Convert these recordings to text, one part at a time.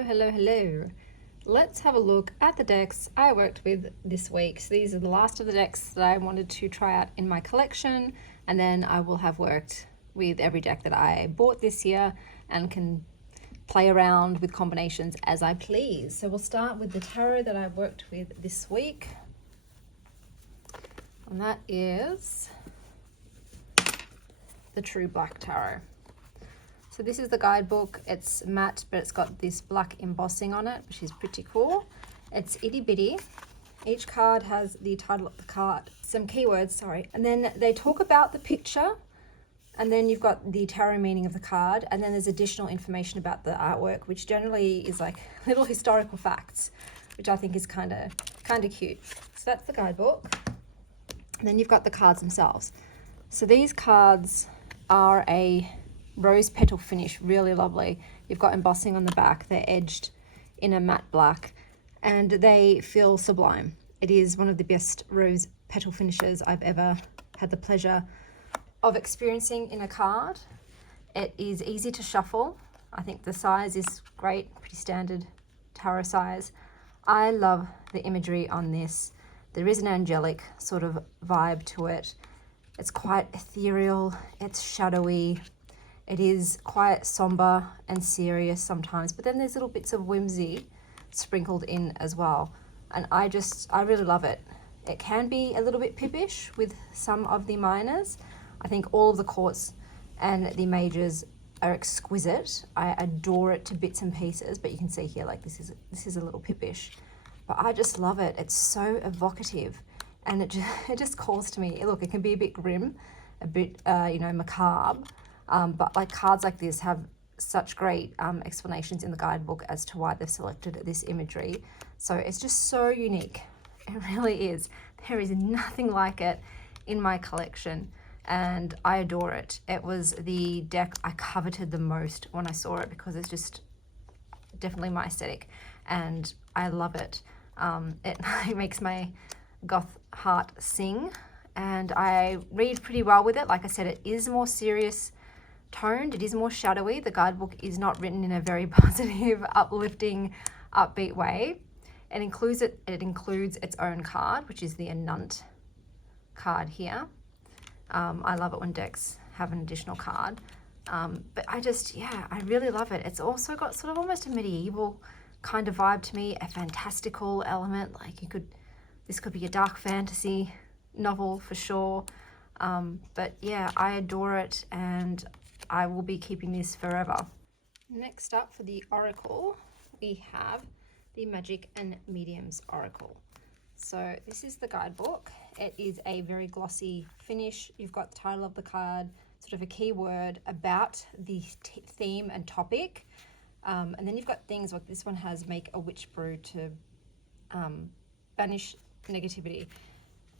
Hello. Let's have a look at the decks I worked with this week. So these are the last of the decks that I wanted to try out in my collection, and then I will have worked with every deck that I bought this year and can play around with combinations as I please. So we'll start with the tarot that I worked with this week, and that is the True Black Tarot. So this is the guidebook. It's matte, but it's got this black embossing on it, which is pretty cool. It's itty bitty. Each card has the title of the card, some keywords, and then they talk about the picture, and then you've got the tarot meaning of the card, and then there's additional information about the artwork, which generally is like little historical facts, which I think is kind of cute. So that's the guidebook. And then you've got the cards themselves. So these cards are a rose petal finish, really lovely. You've got embossing on the back. They're edged in a matte black and they feel sublime. It is one of the best rose petal finishes I've ever had the pleasure of experiencing in a card. It is easy to shuffle. I think the size is great, pretty standard tarot size. I love the imagery on this. There is an angelic sort of vibe to it. It's quite ethereal, it's shadowy. It is quite somber and serious sometimes, but then there's little bits of whimsy sprinkled in as well. And I really love it. It can be a little bit pippish with some of the minors. I think all of the courts and the majors are exquisite. I adore it to bits and pieces, but you can see here, like this is a little pippish. But I just love it. It's so evocative, and it just calls to me. Look, it can be a bit grim, a bit macabre. But like cards like this have such great explanations in the guidebook as to why they've selected this imagery. So it's just so unique. It really is. There is nothing like it in my collection, and I adore it. It was the deck I coveted the most when I saw it because it's just definitely my aesthetic, and I love it. It makes my goth heart sing, and I read pretty well with it. Like I said, it is more serious toned, it is more shadowy. The guidebook is not written in a very positive, uplifting, upbeat way. It includes its own card, which is the Anunt card here. I love it when decks have an additional card. But I really love it. It's also got sort of almost a medieval kind of vibe to me, a fantastical element. Like this could be a dark fantasy novel for sure. But yeah, I adore it, and I will be keeping this forever. Next up for the Oracle, we have the Magic and Mediums Oracle. So this is the guidebook. It is a very glossy finish. You've got the title of the card, sort of a keyword about the theme and topic. And then you've got things like this one has make a witch brew to banish negativity.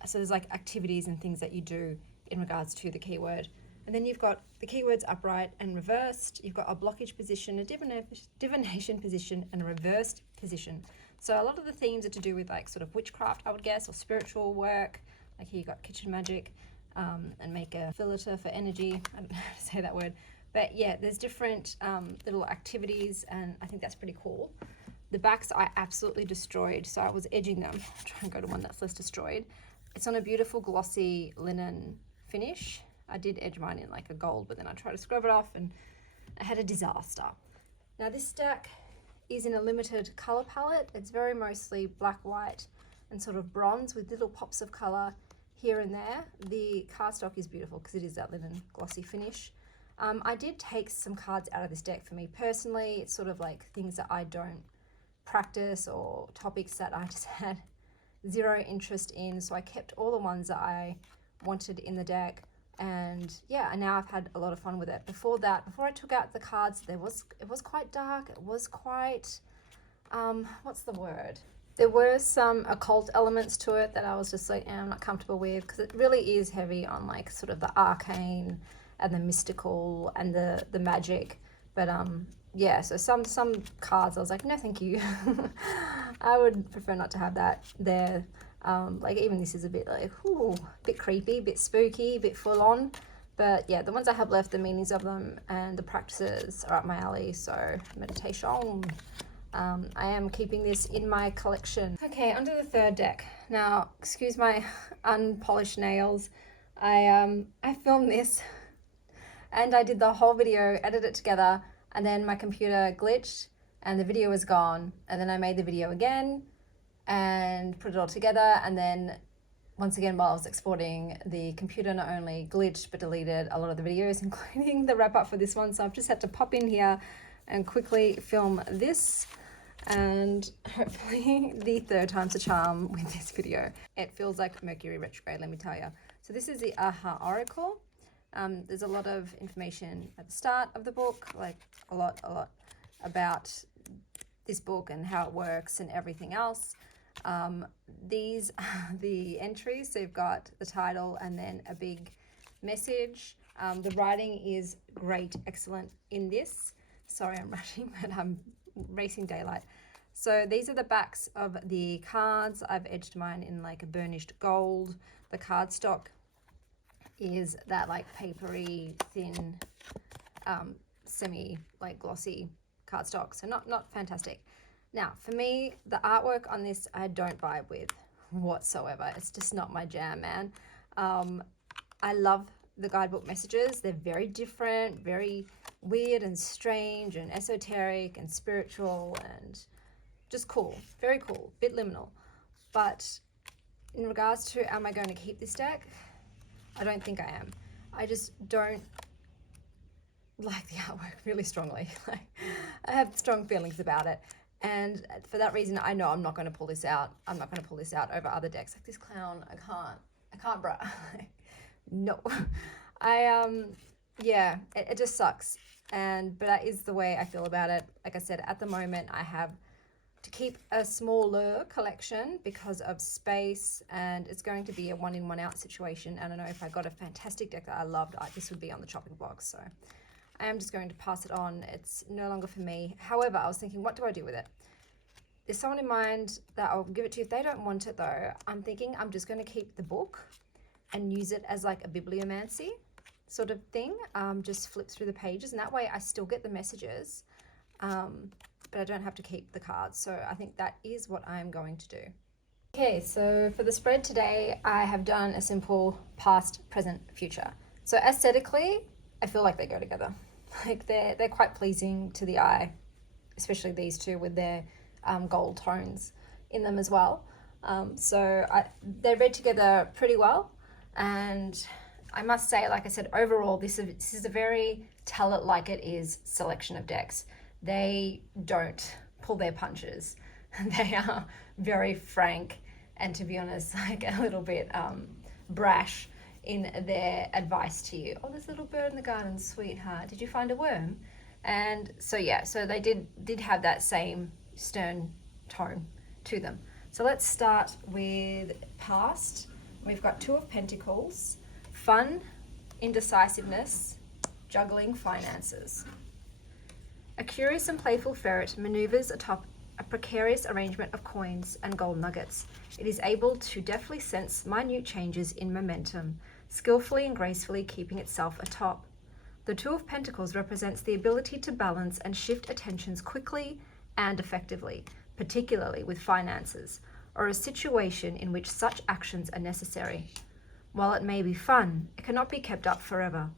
So there's like activities and things that you do in regards to the keyword. And then you've got the keywords upright and reversed. You've got a blockage position, a divination position, and a reversed position. So a lot of the themes are to do with like sort of witchcraft, I would guess, or spiritual work. Like here you got kitchen magic, and make a filter for energy. I don't know how to say that word. But yeah, there's different little activities, and I think that's pretty cool. The backs I absolutely destroyed, so I was edging them. I'll try and go to one that's less destroyed. It's on a beautiful glossy linen finish. I did edge mine in like a gold, but then I tried to scrub it off and I had a disaster. Now this deck is in a limited color palette. It's very mostly black, white, and sort of bronze with little pops of color here and there. The cardstock is beautiful because it is that linen glossy finish. I did take some cards out of this deck for me personally. It's sort of like things that I don't practice or topics that I just had zero interest in. So I kept all the ones that I wanted in the deck. And yeah, and now I've had a lot of fun with it. Before I took out the cards, it was quite dark. It was quite, what's the word? There were some occult elements to it that I was just like, I'm not comfortable with, because it really is heavy on like sort of the arcane and the mystical and the magic. But yeah, so some cards I was like, no, thank you. I would prefer not to have that there. Like even this is a bit like, a bit creepy, a bit spooky, a bit full on. But yeah, the ones I have left, the meanings of them and the practices are up my alley. So meditation, I am keeping this in my collection. Okay, onto the third deck. Now, excuse my unpolished nails. I filmed this and I did the whole video, edited it together, and then my computer glitched and the video was gone. And then I made the video again and put it all together, and then once again, while I was exporting, the computer not only glitched but deleted a lot of the videos, including the wrap up for this one. So I've just had to pop in here and quickly film this, and hopefully the third time's a charm with this video. It feels like Mercury retrograde, let me tell you. So this is the Aha Oracle. There's a lot of information at the start of the book, like a lot about this book and how it works and everything else. These are the entries. So you've got the title and then a big message. The writing is great, excellent in this. Sorry, I'm rushing, but I'm racing daylight. So these are the backs of the cards. I've edged mine in like a burnished gold. The cardstock is that like papery, thin, semi like glossy cardstock. So not fantastic. Now, for me, the artwork on this, I don't vibe with whatsoever. It's just not my jam, man. I love the guidebook messages. They're very different, very weird and strange and esoteric and spiritual and just cool. Very cool, bit liminal. But in regards to am I going to keep this deck, I don't think I am. I just don't like the artwork really strongly. I have strong feelings about it. And for that reason, I know I'm not going to pull this out. I'm not going to pull this out over other decks. Like this clown, I can't, bruh. No. Yeah, it just sucks. But that is the way I feel about it. Like I said, at the moment, I have to keep a smaller collection because of space, and it's going to be a one in, one out situation. I don't know, if I got a fantastic deck that I loved, this would be on the chopping block. So I am just going to pass it on. It's no longer for me. However, I was thinking, what do I do with it? There's someone in mind that I'll give it to. If they don't want it though, I'm thinking I'm just going to keep the book and use it as like a bibliomancy sort of thing. Just flip through the pages, and that way I still get the messages, but I don't have to keep the cards. So I think that is what I'm going to do. Okay, so for the spread today, I have done a simple past, present, future. So aesthetically, I feel like they go together. Like they're quite pleasing to the eye, especially these two with their gold tones in them as well. So they're read together pretty well. And I must say, like I said, overall, this is a very tell it like it is selection of decks. They don't pull their punches. They are very frank and, to be honest, like a little bit brash in their advice to you. Oh, there's a little bird in the garden, sweetheart. Did you find a worm? And so yeah, so they did have that same stern tone to them. So let's start with past. We've got Two of Pentacles, fun, indecisiveness, juggling finances. A curious and playful ferret maneuvers atop a precarious arrangement of coins and gold nuggets. It is able to deftly sense minute changes in momentum, skillfully and gracefully keeping itself atop. The Two of Pentacles represents the ability to balance and shift attentions quickly and effectively, particularly with finances, or a situation in which such actions are necessary. While it may be fun, it cannot be kept up forever.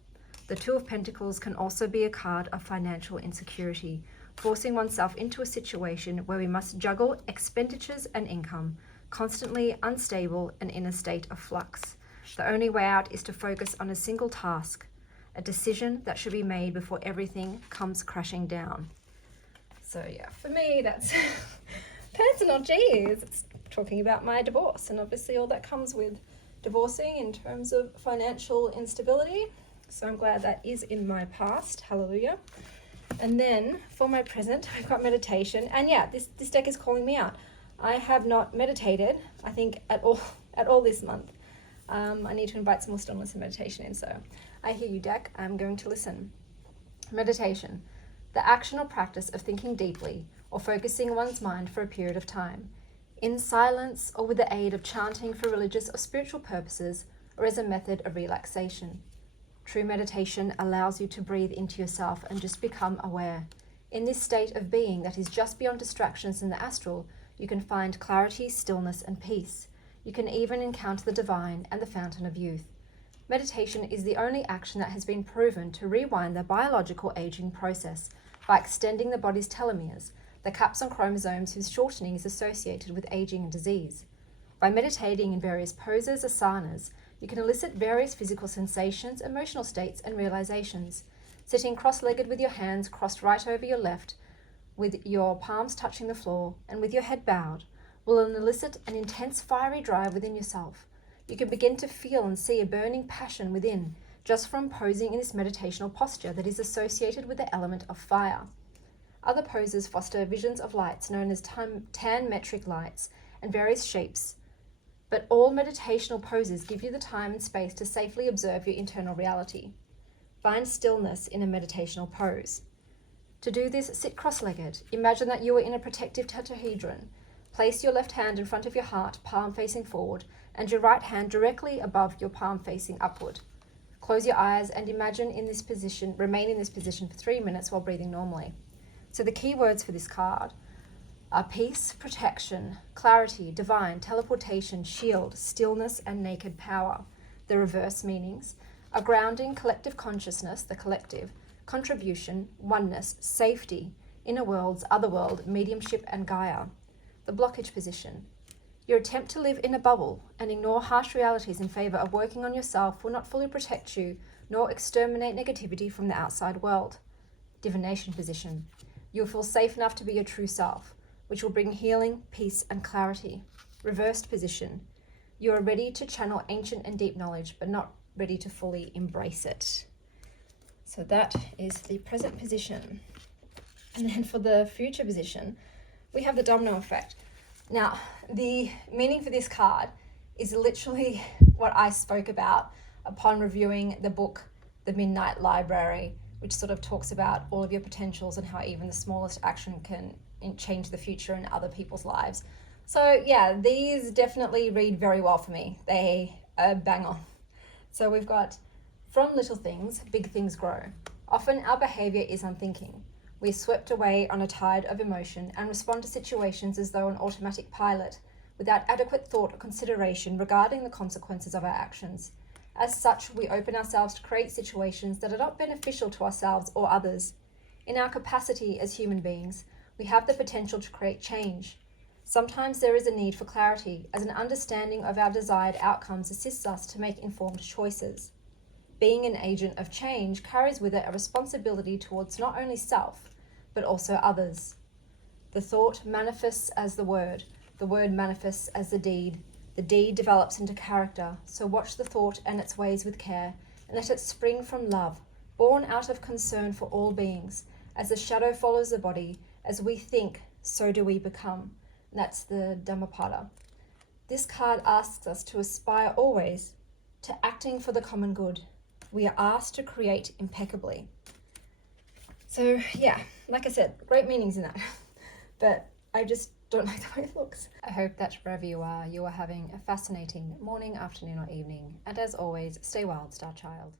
The Two of Pentacles can also be a card of financial insecurity, forcing oneself into a situation where we must juggle expenditures and income, constantly unstable and in a state of flux. The only way out is to focus on a single task, a decision that should be made before everything comes crashing down. So yeah, for me, that's personal. Geez, it's talking about my divorce and obviously all that comes with divorcing in terms of financial instability. So I'm glad that is in my past. Hallelujah. And then for my present, I've got meditation. And yeah, this deck is calling me out. I have not meditated, I think, at all this month. I need to invite some more stillness and meditation in. So I hear you, deck. I'm going to listen. Meditation. The action or practice of thinking deeply or focusing one's mind for a period of time, in silence or with the aid of chanting for religious or spiritual purposes, or as a method of relaxation. True meditation allows you to breathe into yourself and just become aware. In this state of being that is just beyond distractions in the astral, you can find clarity, stillness, and peace. You can even encounter the divine and the fountain of youth. Meditation is the only action that has been proven to rewind the biological aging process by extending the body's telomeres, the caps on chromosomes whose shortening is associated with aging and disease. By meditating in various poses, asanas, you can elicit various physical sensations, emotional states, and realizations. Sitting cross-legged with your hands crossed right over your left, with your palms touching the floor, and with your head bowed, will elicit an intense fiery drive within yourself. You can begin to feel and see a burning passion within, just from posing in this meditational posture that is associated with the element of fire. Other poses foster visions of lights known as tan-metric lights and various shapes, but all meditational poses give you the time and space to safely observe your internal reality. Find stillness in a meditational pose. To do this, sit cross-legged. Imagine that you are in a protective tetrahedron. Place your left hand in front of your heart, palm facing forward, and your right hand directly above your palm facing upward. Close your eyes and remain in this position for 3 minutes while breathing normally. So the key words for this card are peace, protection, clarity, divine, teleportation, shield, stillness, and naked power. The reverse meanings are grounding, collective consciousness, the collective, contribution, oneness, safety, inner worlds, other world, mediumship, and Gaia. The blockage position. Your attempt to live in a bubble and ignore harsh realities in favor of working on yourself will not fully protect you nor exterminate negativity from the outside world. Divination position. You'll feel safe enough to be your true self, which will bring healing, peace, and clarity. Reversed position. You are ready to channel ancient and deep knowledge, but not ready to fully embrace it. So that is the present position. And then for the future position, we have the domino effect. Now, the meaning for this card is literally what I spoke about upon reviewing the book, The Midnight Library, which sort of talks about all of your potentials and how even the smallest action can change the future in other people's lives. So yeah, these definitely read very well for me. They are bang on. So we've got, from little things, big things grow. Often our behavior is unthinking. We're swept away on a tide of emotion and respond to situations as though an automatic pilot, without adequate thought or consideration regarding the consequences of our actions. As such, we open ourselves to create situations that are not beneficial to ourselves or others. In our capacity as human beings, we have the potential to create change. Sometimes there is a need for clarity, as an understanding of our desired outcomes assists us to make informed choices. Being an agent of change carries with it a responsibility towards not only self, but also others. The thought manifests as the word manifests as the deed develops into character, so watch the thought and its ways with care, and let it spring from love, born out of concern for all beings. As the shadow follows the body, as we think, so do we become. And that's the Dhammapada. This card asks us to aspire always to acting for the common good. We are asked to create impeccably. So yeah, like I said, great meanings in that, but I just don't like the way it looks. I hope that wherever you are having a fascinating morning, afternoon, or evening. And as always, stay wild, star child.